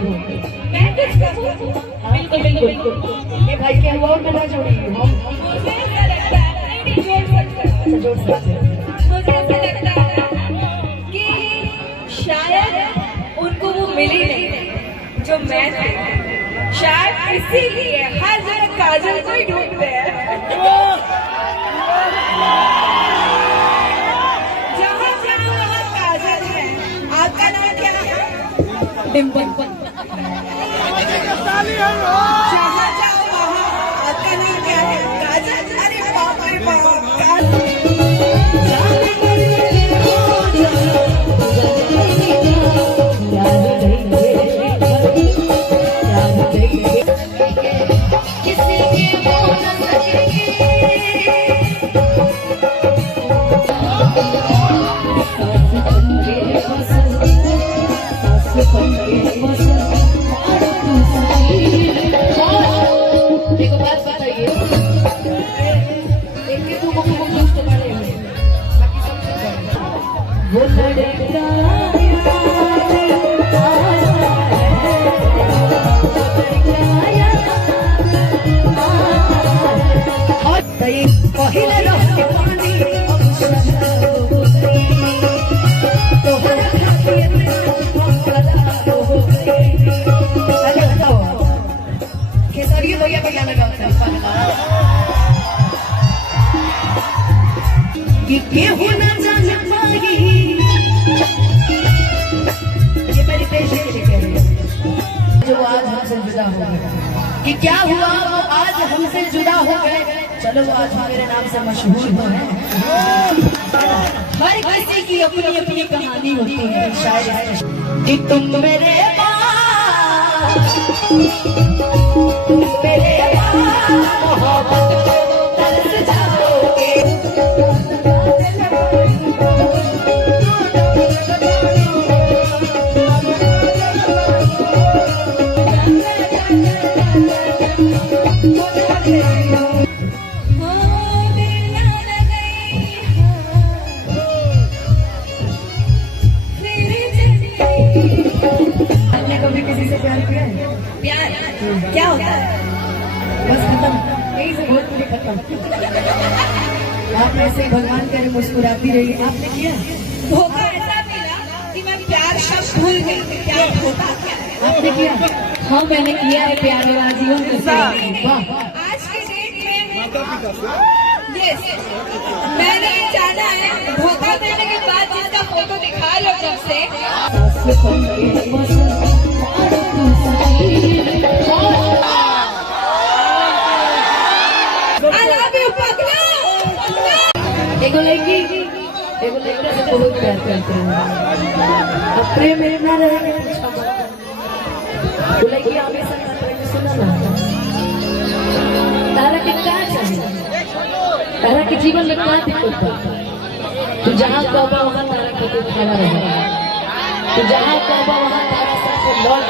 हो। मैं कुछ कहूँ? बिल्कुल बिल्कुल। ये भाई क्या हुआ और बना जोड़ी हम मुझे ऐसा लगता है नहीं जोड़ सकते। जोड़ सकते मुझे ऐसा लगता है कि शायद उनको वो मिली नहीं जो मैं थी। शायद इसीलिए हर जगह काजल को ही ढूंढते हैं। जहाँ जहाँ वहाँ काजल है। आपका नाम क्या है? डिम्पल। जहाँ जाओ वहाँ आपका नाम क्या है? काजल। अरे बाप रे बाप काजल। देखो बात बताइए एक तो मुख्य तो बड़े हुए बाकी सबसे वो लड़का और पहले रस्ते पानी भैया पे गाना गाते हैं कि केहू न जान पाई। ये मेरी पेश के लिए कह रही है जो आज हमसे जुदा हो गए। कि क्या हुआ वो आज हमसे जुदा हो गए। चलो वो आज मेरे नाम से मशहूर हो गए। हर किसी की अपनी अपनी कहानी होती है शायद कि तुम मेरे मेरे मोहब्बत को तरस जाओगे। आपने कभी किसी से प्यार किया है? प्यार क्या होता है? बस खत्म यही से बहुत पूरी खत्म। आप ऐसे भगवान करे मुस्कुराती रही। आपने किया? धोखा ऐसा मिला कि मैं प्यार शब्द भूल गई। क्या धोखा क्या है? आपने किया? हाँ मैंने किया है प्यार और आजीवन के साथ। वाह आज की डेट में यस मैंने ये जाना है धोखा देने के बाद जिसका फोटो दिखा लो जब से एगो लड़की से बहुत प्यार करते हैं। अब प्रेम में ना रहे वो लड़की हमेशा सुना ना तारा के क्या चाहिए। तारा के जीवन में क्या दिक्कत है? तू जहाँ कहबा वहाँ तारा के खड़ा रहे। तू जहाँ कहबा वहाँ तारा सबसे लौट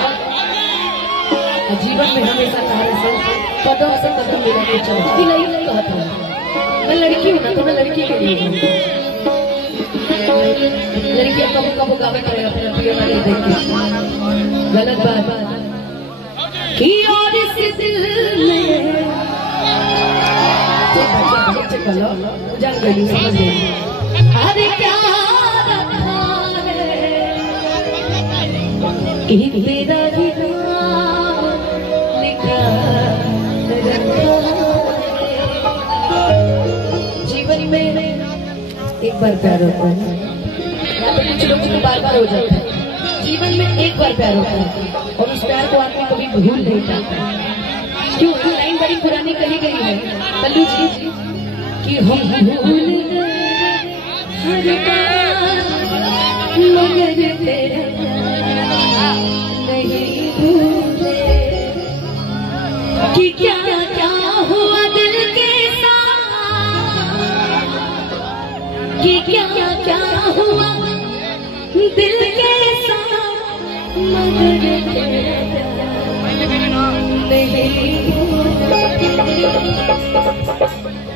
जीवन में हमेशा तारा से कदम से कदम मिला के चलो। नहीं कहता मैं लड़की हूँ ना तो मैं लड़की के लिए लड़कियां कबो कबो गावे करे अपने प्रिय वाले देख के गलत बात कि और इस दिल में चलो जान गई समझ गई। अरे क्या रखा है एक तेरा भी नाम लिखा रखा। जीवन में एक बार प्यार होता है या तो कुछ लोगों को बार बार हो जाता है। जीवन में एक बार प्यार होता है और उस प्यार को आदमी कभी भूल नहीं पाता। क्यों लाइन बड़ी पुरानी कही गई है कल्लू जी कि हम भूल गए हर बार मगर तेरा नहीं भूले। कि क्या क्या हुआ दिल के साथ। कि क्या क्या हुआ दिल के साथ मगर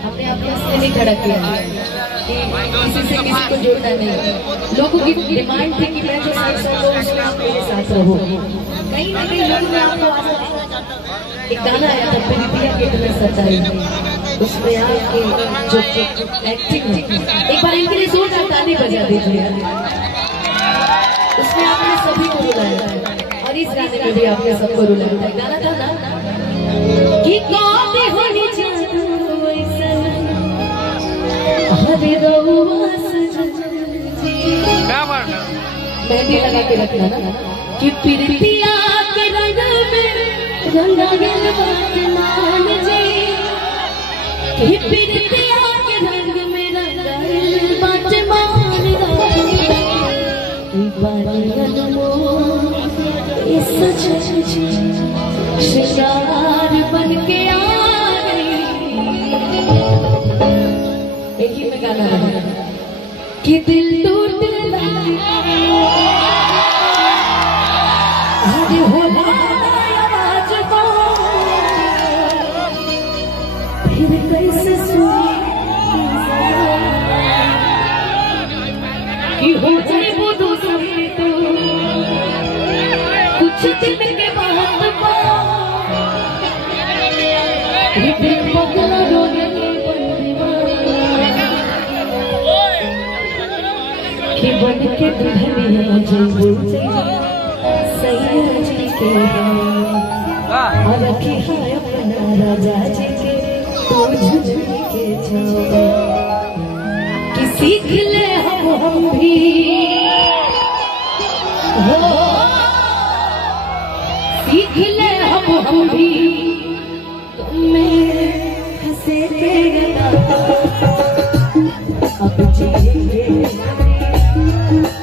हमने अपने से नहीं खड़ा किया। कि किसी से किसी को जोड़ना नहीं। लोगों की डिमांड थी कि मैं जो साथ साथ हूँ उसमें आप मेरे साथ रहो। कहीं ना कहीं लोगों ने आपको आवाज एक गाना आया था मेरी पिया कितने सच्चाई, उसमें आपके जो एक्टिंग है, एक बार इनके लिए जोरदार ताली बजा दीजिए। उसमें आपने सभी को रुलाया और इस गाने में भी आपने सबको रुलाया था। गाना था ना कि कौन होनी चाहिए मेहंदी लगा के रखना ना कि प्रीतिया के रंग में रंगा गल मान जी, कि प्रीतिया के रंग में रंगा गल मान शिकार बन के आ गई। एक ही में गाना है कि दिल टूट आवाज फिर कैसे सुनी कि हो जाए वो दूसरी तो कुछ दिन के बाद पगला रोने कि बन के दुल्हनिया जो सैया जी के और रखी है अपना राजा जी के तो झुझुरी के जाओ कि सीख ले हम भी हो, सीख ले हम भी तुम्हें हंसे के अब जिएंगे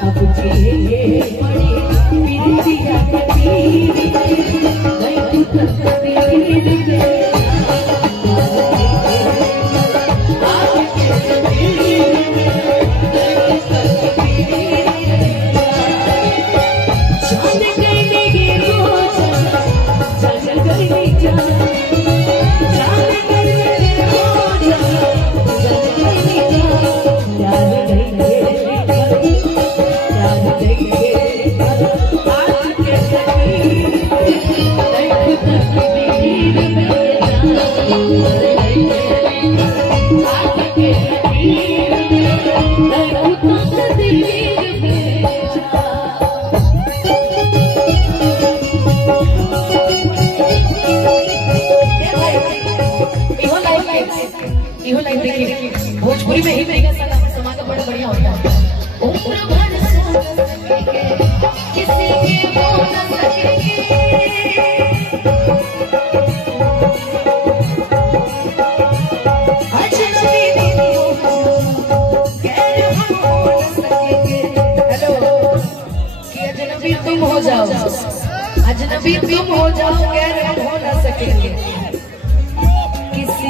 अब जिएंगे प्रीतिया भोजपुरी में ही मेगा समाज का बड़ा बढ़िया होता है। किसी के बोल न सकेंगे अजनबी तुम हो जाओ, अजनबी तुम हो जाओ गैर हम हो न सकेंगे किसी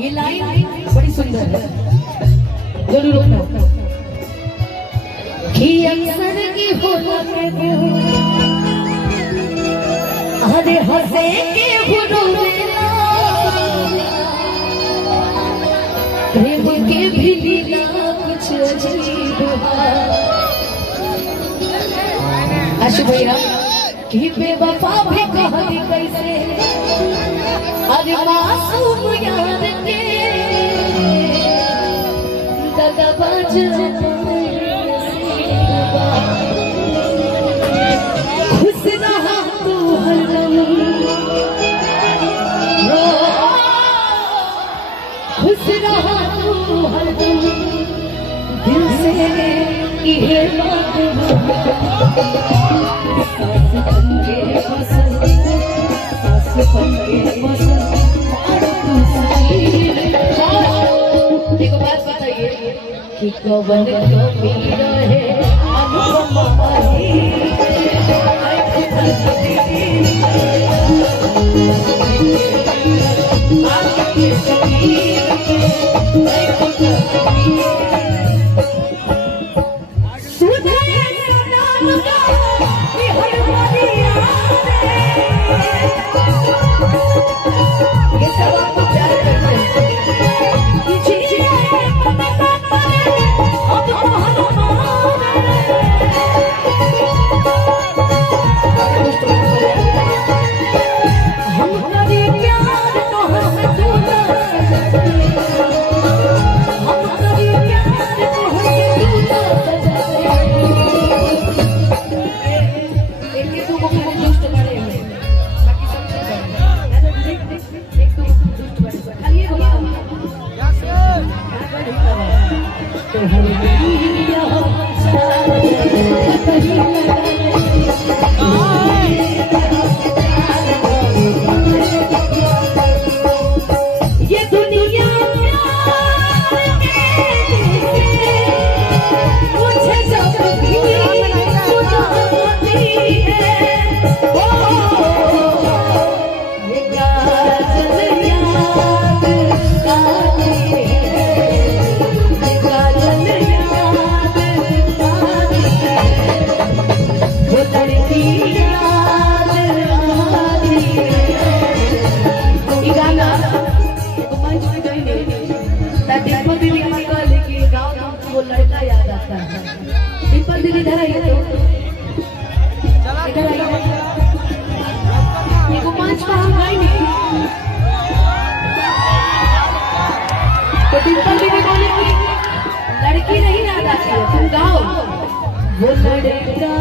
ये लाइन बड़ी सुंदर है, जरूर रुकना कि अक्सर की होला के अरे हंसे के हुरूला प्रेम के भी लीला कुछ अजीब आशु भैया कि बेवफा भी कहानी कैसे अरे मासूम याद के दगाबाज खुश रहा तू हरदम, खुश रहा तू हरदम दिल से ये बात सास पंगे बसन सास पंगे बसन तू सही। एक बात बताइए कि कवन कमी रहे अनुपमा ही इधर आइए तो पांच का हम गाएंगे तो डिम्पल दीदी बोलेगी लड़की नहीं याद आती है तुम गाओ वो लड़का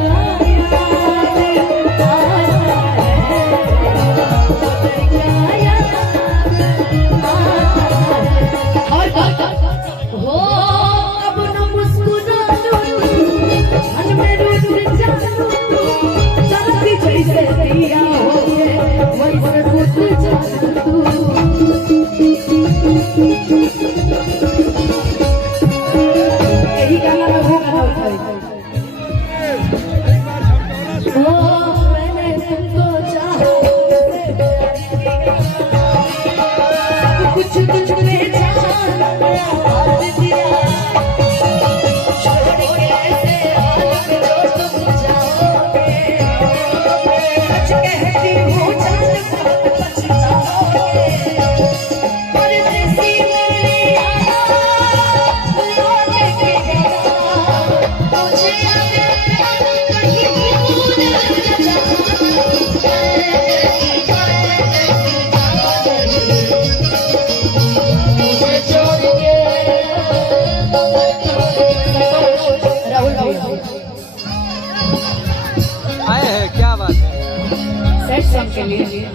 के लिए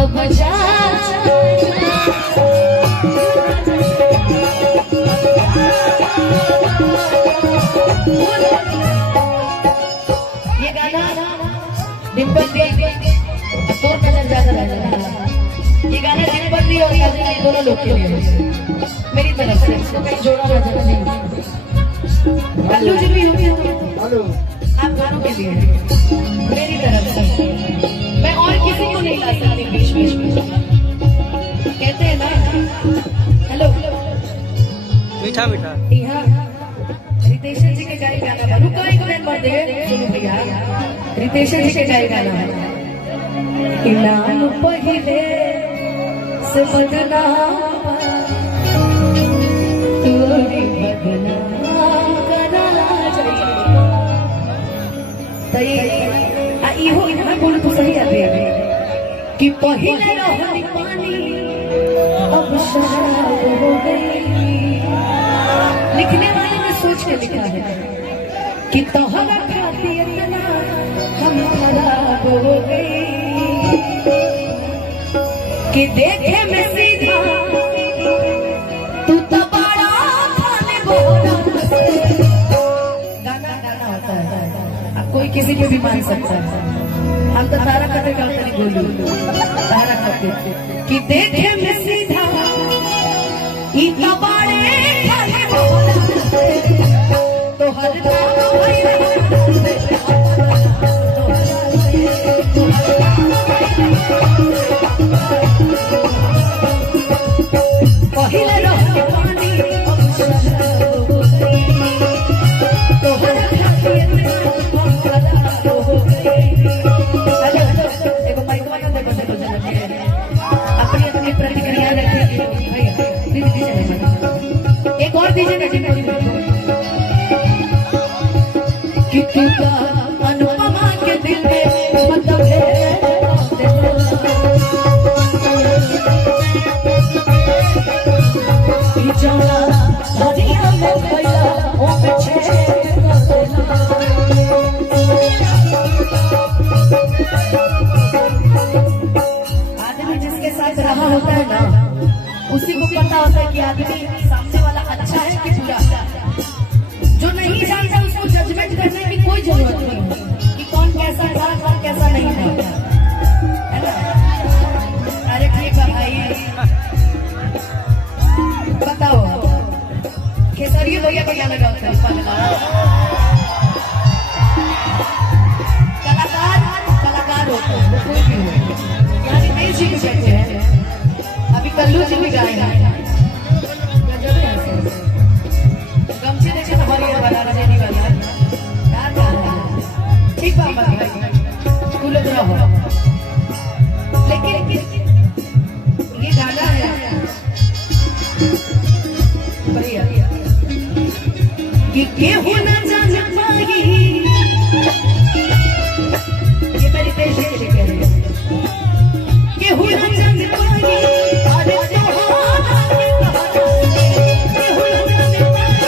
अब जा ये गाना डिम्पल दी तो नजर ज्यादा रहना ये गाना डिम्पल दी और याजमीन दोनों लोग के लिए मेरी तरफ से इसको कहीं जोड़ा नजर नहीं अल्लू जी भी हेलो आप गानों के लिए मेरी तरफ से मैं और किसी को नहीं ला सकती बीच बीच में कहते हैं ना हेलो मीठा मीठा यहाँ रितेश जी के जाए गाना रुको एक मिनट मत दे सुनो भैया रितेश जी के जाए गाना इलान पहिले से बदनाम तोरी बदनाम करा जाए इहो इतना बोलो तो सही आते हैं कि पहले रहनी पानी अब शराब हो गई। लिखने वाले ने सोच के लिखा है कि तोहरा खाती इतना हम खराब हो गई कि देखे में सीधा तू तो बड़ा खाने बोला कोई किसी पे भी मान सकता है। हम तो तारा करते करते नहीं बोलू, तारा करते कि देखे मैं सीधा इतना बाड़े खाली बोला तो हर नाम भाई पहले रह पानी अब शराब तो हर अपनी अपनी प्रतिक्रिया रखिए। एक और दीजिए कि तू अनुपमा के दिल में मतलब है हरिया में भैया ओ आदमी जिसके साथ रहा होता है ना, उसी को पता होता है कि आदमी सामने वाला अच्छा है कि बुरा। जो नहीं जानता उसको जजमेंट करने की कोई जरूरत नहीं कि कौन कैसा था कौन कैसा नहीं था, है ना। अरे ठीक है भाई, बताओ केसरिया भैया को क्या लगा होता है? कलाकार होता है कोई भी हो। यहाँ नहीं जी भी बैठे हैं, अभी कल्लू जी भी गाए हैं। गमछी देखे ना हरियर वाला रजनी वाला ठीक बात है, तू लोग रहो। लेकिन ये गाना है बढ़िया कि केहू न जान पाई, ये मेरी देश के लिए कह रही है। केहू न जान पाई अरे तोहारा के कहना, केहू न जान पाई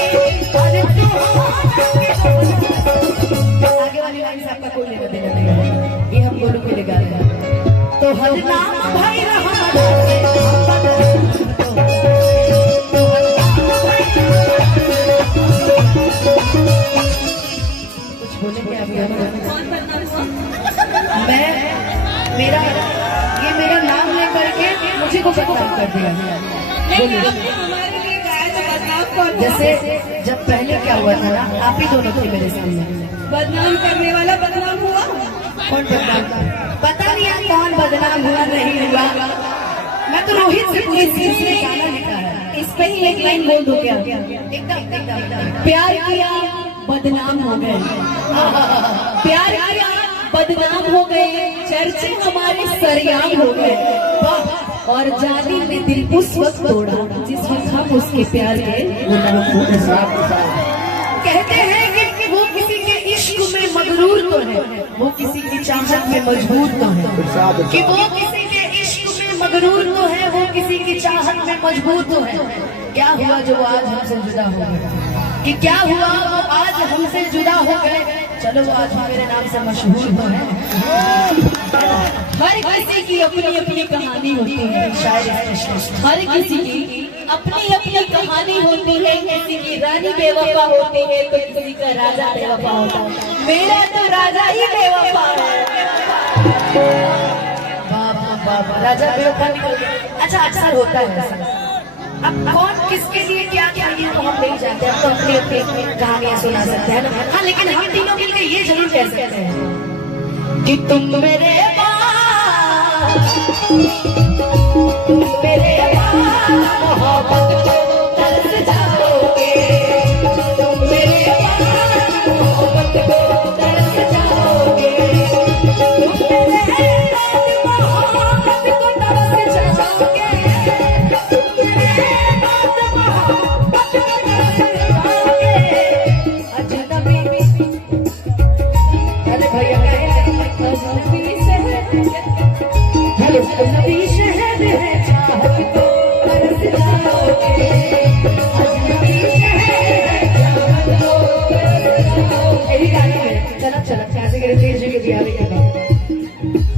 अरे तोहारा के कहना। आगे वाली लाइन से आपका कोई लेना देना नहीं है, ये हम गोलू के लिए गा रहे हैं। तो हर नाम भाई रहा मेरा नाम लेकर के मुझे को बदनाम कर दिया। जैसे जब पहले क्या हुआ था ना, आप ही दोनों थे मेरे सामने, बदनाम करने वाला बदनाम हुआ। कौन बदनाम? पता नहीं यार कौन बदनाम हुआ नहीं हुआ। मैं तो रोहित से पूछी थी, इसने गाना लिखा है, इस पे ही एक लाइन बोल दो क्या? एकदम प्यार किया बदनाम हो गए, प्यार किया बदनाम हो गए, चर्चे हमारे सरेआम हो गए। और जानी ने दिल उस वक्त तोड़ा जिस वक्त हम उसके प्यार के कहते हैं कि वो किसी के इश्क में मगरूर तो है, वो किसी की चाहत में मजबूर तो है, कि वो किसी के इश्क में मगरूर तो है, वो किसी की चाहत में मजबूर तो है। क्या हुआ जो आज हमसे जुदा हो गए, कि क्या हुआ वो आज हमसे जुदा हो गए। चलो वो आज मेरे नाम से मशहूर तो है। हर किसी की अपनी अपनी कहानी होती है, शायद हर किसी की अपनी अपनी कहानी होती है। किसी की रानी बेवफा होती है तो किसी का राजा बेवफा होता है। मेरा तो राजा ही बेवफा है। बाप राजा बेवफा निकल गया। अच्छा अक्सर होता है। अब कौन किसके लिए क्या क्या है तो हम नहीं जानते, हम तो अपनी अपनी कहानियां सुना सकते हैं ना। हाँ लेकिन हम तीनों के लिए ये जरूर कह सकते हैं कि तुम मेरे मोहब्बत को तरस जाओगे, तुम मेरे मोहब्बत को तरस जाओगे, तुम मेरे मोहब्बत को तरस जाओगे,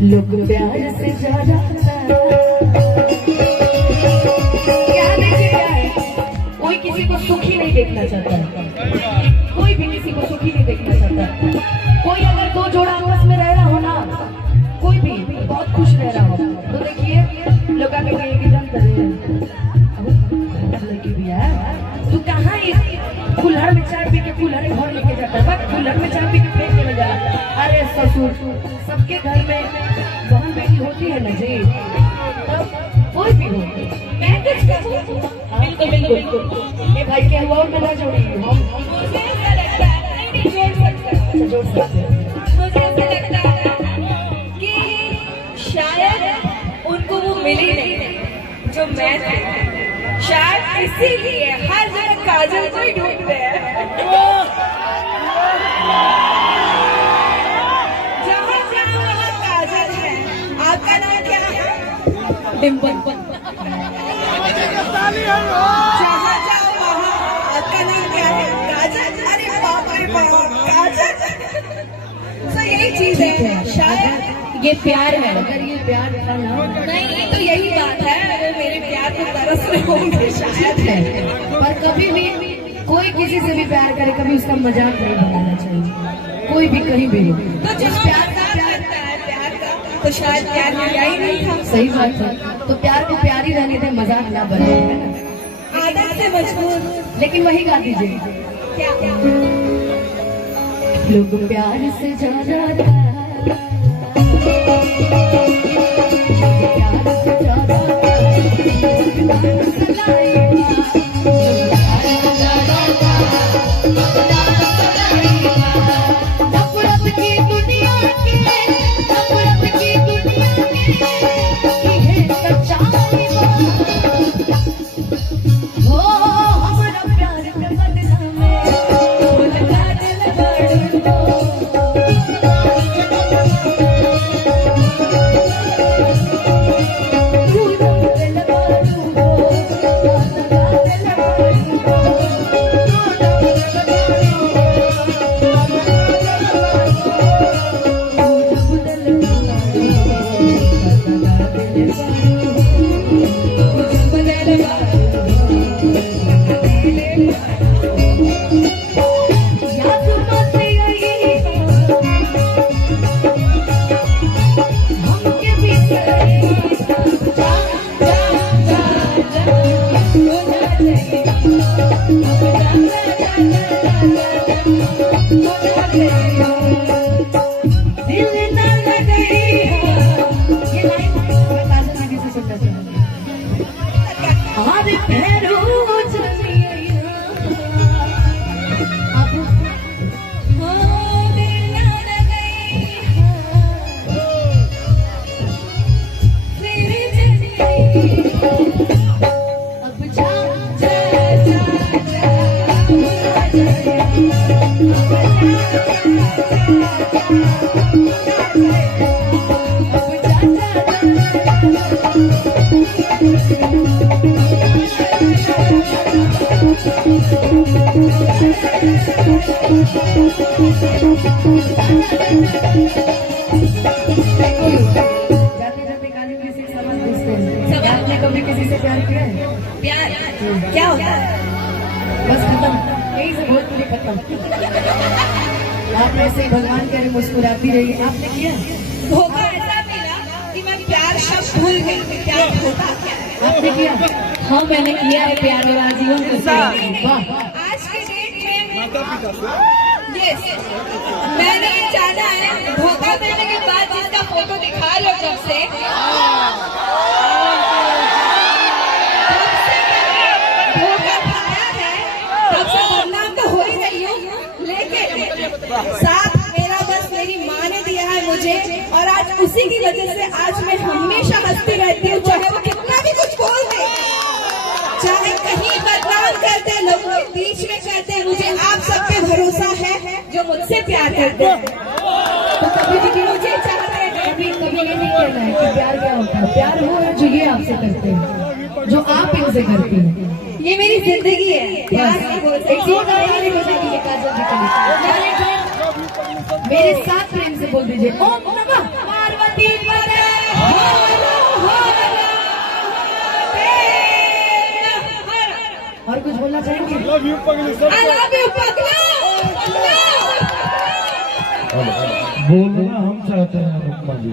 लोग प्यार से ज्यादा क्या देखते हैं, कोई किसी को सुखी नहीं देखना चाहता है, कोई भी किसी को सुखी नहीं देखना चाहता। कोई अगर घर में चाबी के फेंक के बजा। अरे ससुर, सबके घर में बहन बेटी होती है ना जी, तब कोई भी हो मैं कुछ कहूं। बिल्कुल बिल्कुल, ये भाई के हुआ में ना जोड़िए, हम मुझे ऐसा लगता है नहीं जोड़ सकते। अच्छा जोड़ सकते हैं। मुझे ऐसा लगता है कि शायद उनको वो मिली नहीं जो मैं थी। शायद इसीलिए हर जगह काजल को ही ढूंढते हैं। जहाँ जाओ वहाँ काजल है। आपका नाम क्या है? डिम्पल। जहाँ जाओ वहाँ आपका नाम क्या है? काजल। अरे बाप रे बाप, काजल। तो यही चीज है शायद। ये प्यार है, अगर ये प्यार था ना, नहीं तो यही बात है, वो मेरे प्यार को तरस रहे होंगे शायद है। पर कभी भी कोई किसी से भी प्यार करे, कभी उसका मजाक नहीं बनाना चाहिए, कोई भी कहीं भी हो। तो जो प्यार का करता है प्यार का, तो शायद प्यार मिला ही नहीं था। सही बात है, तो प्यार को प्यार ही रहने दे, मजाक ना बनाए, है ना। आदत से मजबूर। लेकिन वही गा दीजिए, क्या लोग प्यार से ज्यादा जाते जाते काली किसी से सवाल पूछते हैं, आपने कभी किसी से प्यार किया है? प्यार क्या होता है? बस खत्म, यही से भोजपुरी खत्म। आप ऐसे ही भगवान के मुस्कुराती रही। आपने किया? धोखा ऐसा मिला कि मैं प्यार शब्द भूल गई। प्यार धोखा क्या है? आपने किया? हाँ मैंने किया है प्यार, और आजीवन करती हूँ। वाह, आज के डेट में यस, मैंने ये जाना है धोखा देने के बाद जिसका फोटो दिखा लो जब से धोखा खाया है, तब से बदनाम तो हो ही रही हूँ। लेकिन साथ मेरा बस मेरी माँ ने दिया है मुझे, और आज उसी की वजह से आज मैं हमेशा हंसती रहती हूँ, चाहे वो कितना भी कुछ बोल दे, चाहे कहीं बदनाम करते हैं, लोगों के बीच में करते हैं। मुझे आप सब पे भरोसा है जो मुझसे प्यार करते हैं। तो कभी भी मुझे चाहते हैं, कभी कभी ये नहीं कहना है कि प्यार क्या होता है। प्यार वो है जो ये आपसे करते हैं, जो आप इनसे करती हैं। ये मेरी जिंदगी है। प्यार की बोल एक और गाने हो जाएगी काजल जी के लिए। मेरे साथ प्रेम से बोल दीजिए, ओम नमः पार्वती पते। और कुछ बोलना चाहेंगे? I love you, पगला। बोलना हम चाहते हैं रुक्मा जी।